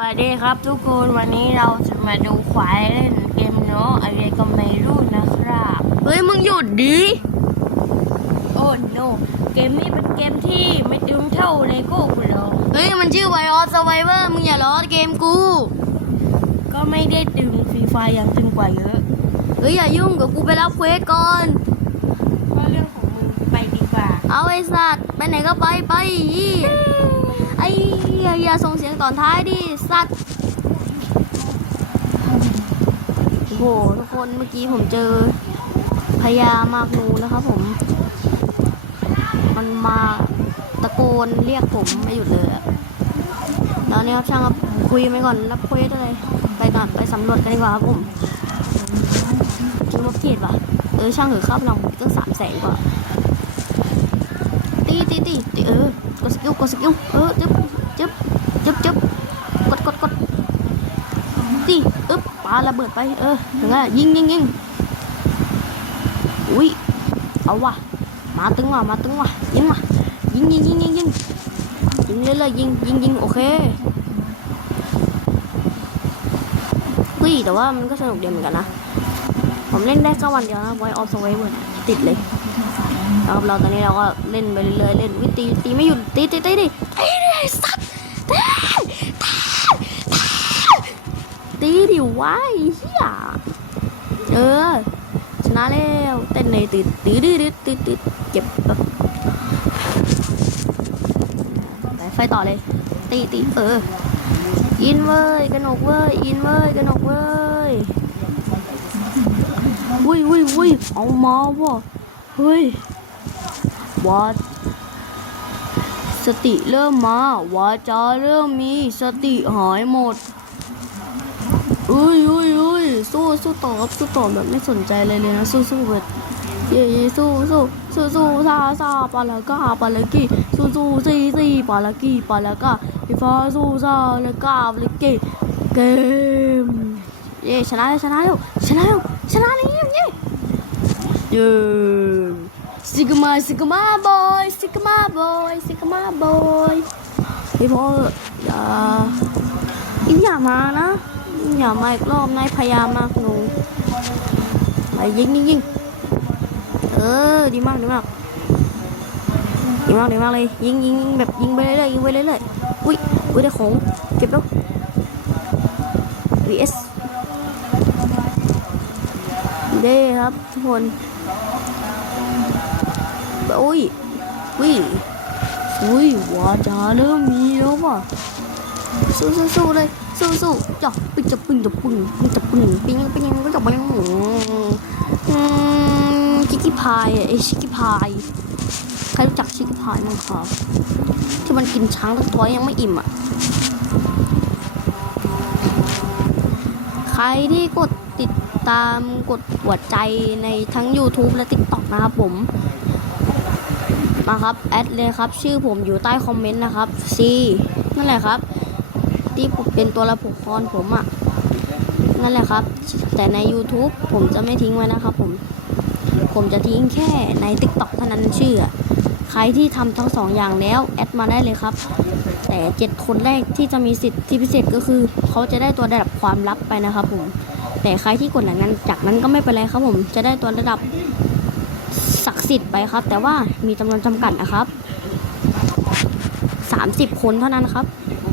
วัสดีครับทุกคนวันนี้เราจะมาดูควายเล่นเกมเนาะอะไรก็ไม่รู้นะครับ เฮ้ย มึงหยุดดิโอ้โนเกมนี้เป็นเกมที่ไม่ตึงเท่าเลโก้คุณหรอกเฮ้ย มันชื่อไวออสไวเวอร์มึงอย่าล้อเกมกู ก็ไม่ได้ตึงฟรีไฟอย่างตึงกว่าเยอะ เฮ้ย อย่ายุ่งกับกูไปรับเควสก่อนก็เรื่องของมึงไปดีกว่า เอาไอ้สัตว์ไปไหนก็ไปไปอี ไอ้ยอย่าส่งเสียงตอนท้ายดิสัตว์โอ้โหทุกคนเมื่อกี้ผมเจอพญามากนูนะครับผม มันมาตะโกนเรียกผมไม่หยุดเลยตอนนี้ครับช่างครับคุยไปก่อนรับเควสอะไรไปก่อนไปสำรวจกันดีกว่าครับผมคิวมาเกตว่ะเออช่างเหอะข้าวพลังตั้งสามแสนกว่า ตีตีตีเออกดสกิลกดสกิลเออจึ๊บจึ๊บจึ๊บจึ๊บกดกดกดตีอึ๊บปาระเบิดไปเออถึงอะยิงยิงยิงอุ้ยเอาว่ะมาตึงว่ะมาตึงว่ะยิงว่ะยิงยิงยิงยิงยิงยิงเลยเลยยิงยิงยิงโอเคอุ้ยแต่ว่ามันก็สนุกดีเหมือนกันนะ ผมเล่นได้แค่วันเดียวนะไวออฟสไวเวอร์ติดเลยนะครับเราตอนนี้เราก็เล่นไปเรื่อยๆเล่นวิตีตีไม่หยุดตีตีตีดิตีดิไอ้สัตว์ตีตีตีตีดิวะไอ้เหี้ยเออชนะแล้วเต้นเลยตีตีดิดิตีตีเจ็บไปไฟต่อเลย ตีตีเอออินเว้ยกระหนกเว้ยอินเว้ยกระหนกเว้ย วุ้ยวุ้ยวุ้ยเอามาว่ะเฮ้ยว่าสติเริ่มมาวาจาเริ่มมีสติหายหมดอุ้ยอุ้ยอุ้ยสู้สู้ตอบสู้ต่อแบบไม่สนใจเลยเลยนะสู้สู้แบบเย่เย่สู้สู้สู้สู้ซาซาปาลากาปาลากีสู้สู้ซีซีปาลากีปาลากาพี่ฟ้าสู้ซาลากาปาลากีเกม เย่ชนะแล้วชนะแล้วชนะแล้วชนะแล้วเย่เย่เย่ซิกมาซิกมาบอยซิกมาบอยซิกมาบอยพี่พ่ออย่าอินอย่ามานะอย่ามาอีกรอบนายพยายามมากหนูไปยิงยิงยิงเออดีมากดีมากดีมากดีมากเลยยิงยิงยิงแบบยิงไปเรื่อยๆยิงไปเรื่อยๆอุ้ยอุ้ยได้ของเก็บแล้ว vs เด้ครับทุกคนอุ้ยอุ้ยอุ้ยวาจาเริ่มมีแล้วว่ะสู้สู้สู้เลยสู้สู้จับปิงจับปิงจับปิงปิงจับปิงปิงปิงก็จับปิงอืมชิคกี้พายอะไอชิคกี้พายใครรู้จักชิคกี้พายมั้งครับที่มันกินช้างทั้งตัวยังไม่อิ่มอะใครที่กดติด ตามกดหัวใจในทั้ง YouTube และ TikTok นะครับผม มาครับ แอดเลยครับ ชื่อผมอยู่ใต้คอมเมนต์นะครับ C นั่นแหละครับ ที่ผมเป็นตัวละครผมอะ่ะ นั่นแหละครับ แต่ใน YouTube ผมจะไม่ทิ้งไว้นะครับผม ผมจะทิ้งแค่ใน TikTok เท่านั้นชื่อ ใครที่ทำทั้งสองอย่างแล้ว แอดมาได้เลยครับแต่เจ็ดคนแรกที่จะมีสิทธิพิเศษก็คือ เขาจะได้ตัวระดับความลับไปนะครับผม แต่ใครที่กดหลังนั้นจากนั้นก็ไม่เป็นไรครับผม จะได้ตัวระดับศักดิ์สิทธิ์ไปครับ แต่ว่ามีจำนวนจำกัดนะครับ 30 คนเท่านั้นครับ